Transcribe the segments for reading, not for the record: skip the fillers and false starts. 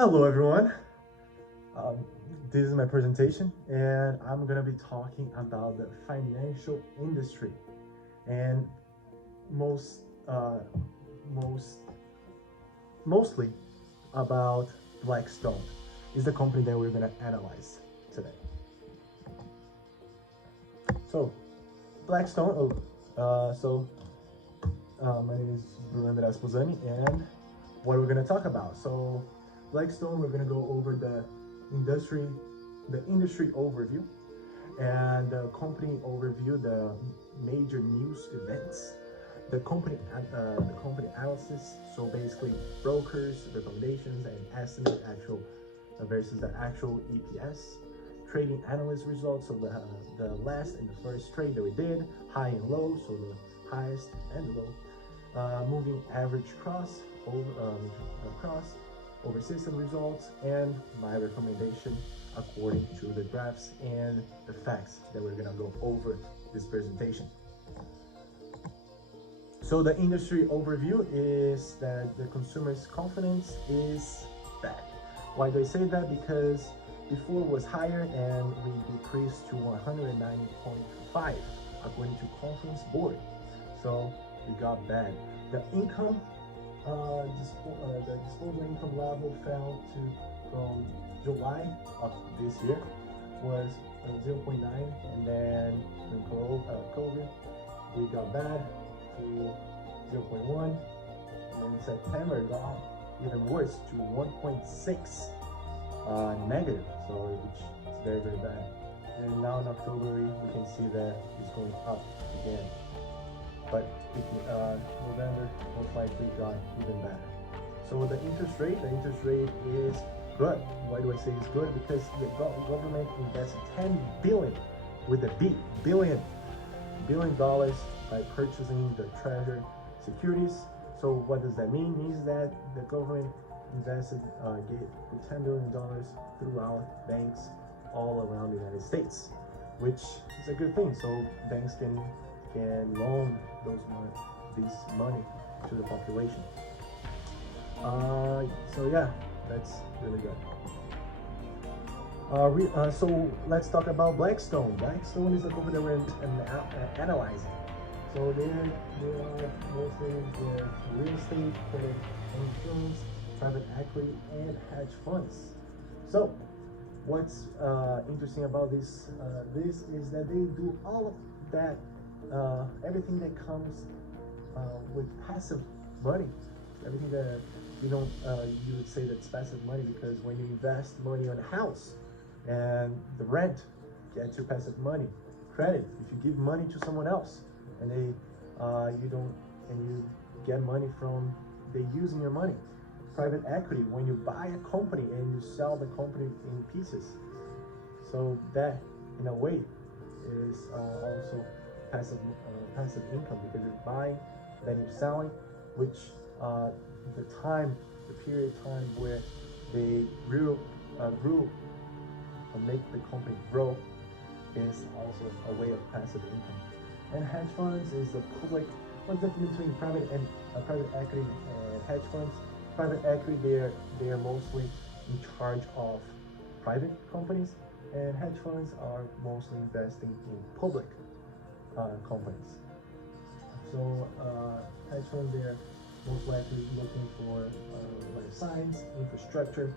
Hello everyone, um, this is my presentation and I'm gonna be talking about the financial industry and most, uh, most, mostly about Blackstone is the company that we're gonna analyze today. So Blackstone, my name is Bruno Sposani and what we're gonna talk about. So Blackstone, we're gonna go over industry, the industry overview and the company overview, the major news events, the company analysis. So basically, brokers, recommendations, and estimate actual versus the actual EPS. Trading analyst results. So the last and the first trade that we did, high and low. So the highest and the low. Moving average cross over system results, and my recommendation according to the graphs and the facts that we're gonna go over this presentation. So the industry overview is that the consumer's confidence is bad. Why do I say that? Because before it was higher and we decreased to 190.5 according to conference board. So we got bad. The income, the disposable income level fell to from July of this year was 0.9, and then in COVID we got bad to 0.1, and in September it got even worse to 1.6 negative, so which is very very bad. And now in October we can see that it's going up again. But November most likely got even better. So the interest rate is good. Why do I say it's good? Because the government invested 10 billion with a B, billion dollars by purchasing the treasury securities. So what does that mean? It means that the government invested gave $10 billion throughout banks all around the United States, which is a good thing. So banks can loan this money to the population. So yeah, that's really good. So let's talk about Blackstone. Blackstone is the company that we're analyzing. So they are mostly in real estate, credit, insurance, private equity, and hedge funds. So what's interesting about this is that they do all of that, everything that comes with passive money, everything that you would say that's passive money, because when you invest money on a house and the rent gets your passive money. Credit, if you give money to someone else and you get money from they using your money. Private equity, when you buy a company and you sell the company in pieces. So that in a way is also passive income, because you're buying, then you're selling, which the period of time where they grew or make the company grow is also a way of passive income. And hedge funds is the public. What's the difference between private equity and hedge funds? Private equity, they are mostly in charge of private companies, and hedge funds are mostly investing in public companies. So hedge funds, they're most likely looking for life science, infrastructure,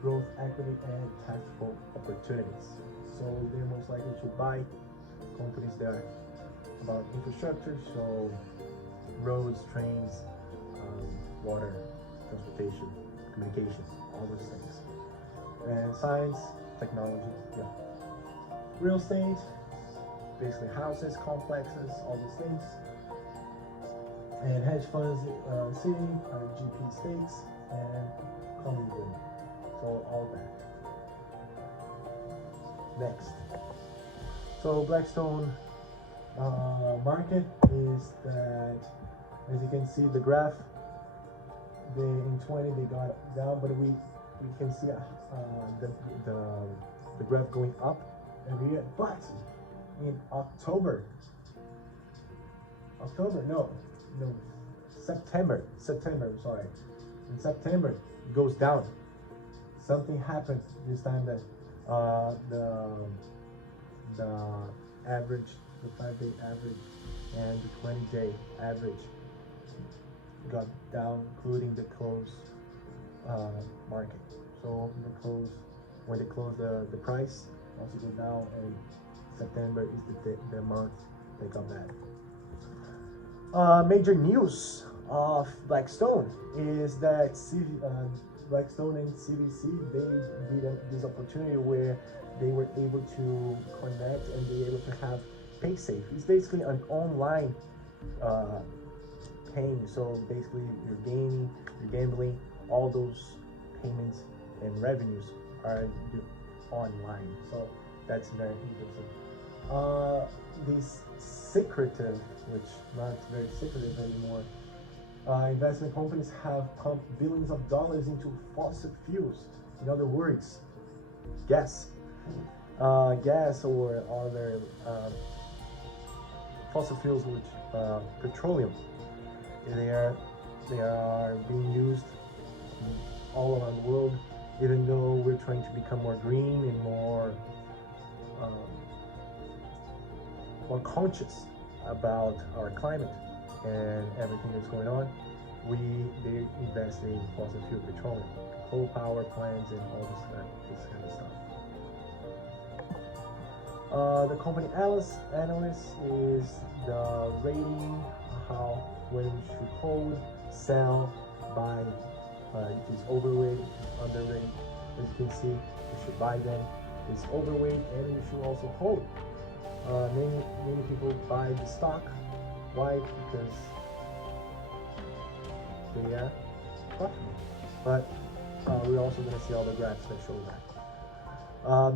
growth equity, and tactical opportunities. So they're most likely to buy companies that are about infrastructure, so roads, trains, water, transportation, communications, all those things. And science, technology, yeah. Real estate, basically houses, complexes, all those things. And hedge funds, city, GP stakes, and common good. So all that. Next. So Blackstone market is that, as you can see the graph, in 20 they got down, but we can see the graph going up every year. But in September, I'm sorry. In September, it goes down. something happened this time that the average, the 5-day average and the 20-day average got down, including the close market. So the close, when they close the price also go down, and September is the month they got that. Major news of Blackstone is that Blackstone and CVC, they did this opportunity where they were able to connect and be able to have PaySafe. It's basically an online paying. So basically, you're gambling, all those payments and revenues are online. So that's very interesting. This secretive, which not very secretive anymore, investment companies have pumped billions of dollars into fossil fuels. In other words, gas or other fossil fuels, which petroleum. They are being used all around the world. Even though we're trying to become more green and more conscious about our climate and everything that's going on, they invest in fossil fuel petroleum, coal power plants, and all this kind of stuff. The company analyst is the rating, when you should hold, sell, buy. It is overweight, underweight. As you can see, you should buy them. It's overweight, and you should also hold. Many people buy the stock. Why? Because they are profitable. But we're also going to see all the graphs that show that.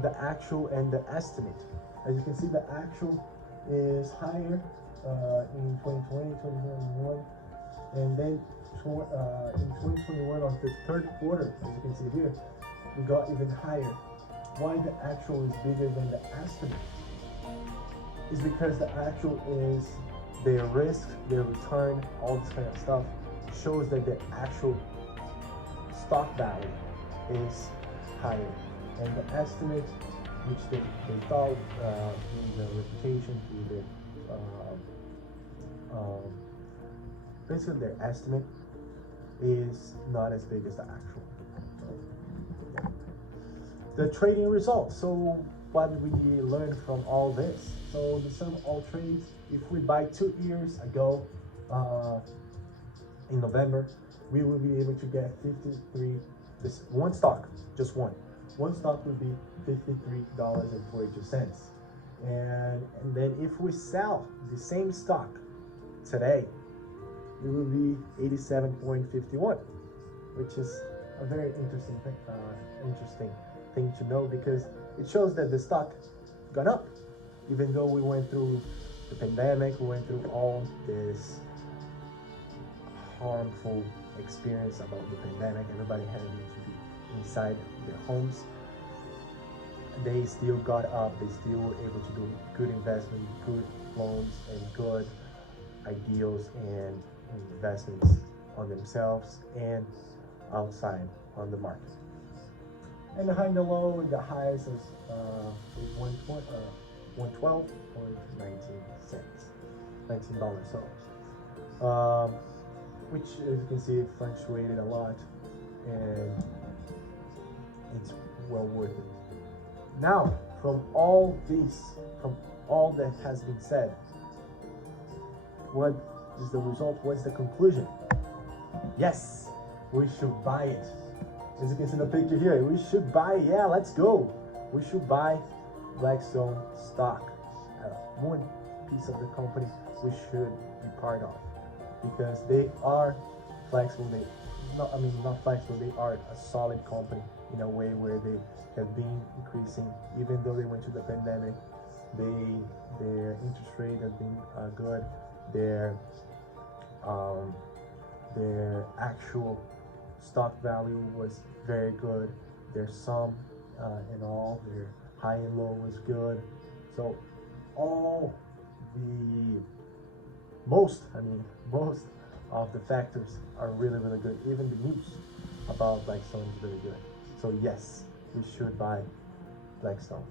The actual and the estimate. As you can see, the actual is higher in 2020, 2021, and then in 2021 of the third quarter, as you can see here, we got even higher. Why the actual is bigger than the estimate? Is because the actual is their risk, their return, all this kind of stuff shows that the actual stock value is higher, and the estimate, which they thought through the reputation, through the basically their estimate is not as big as the actual. The trading results. So what did we learn from all this? So the sum of all trades, if we buy 2 years ago in November, we will be able to get 53, this one stock, just one stock would be $53.42. And then if we sell the same stock today, it will be 87.51, which is a very interesting thing to know, because it shows that the stock got up, even though we went through the pandemic, we went through all this harmful experience about the pandemic. Everybody had to be inside their homes. They still got up. They still were able to do good investment, good loans, and good ideals and investments on themselves and outside on the market. And the high and the low, the highest is 112.19 cents, $19. So, which, as you can see, it fluctuated a lot, and it's well worth it. Now, from all that has been said, what is the result? What's the conclusion? Yes, we should buy it. As you can see in the picture here, we should buy. Yeah, let's go. We should buy Blackstone stock. One piece of the company we should be part of, because they are flexible. Not flexible. They are a solid company in a way where they have been increasing, even though they went through the pandemic. Their interest rate has been good. Their actual stock value was very good. Their sum and all, their high and low was good. So most of the factors are really, really good. Even the news about Blackstone is really good. So yes, we should buy Blackstone.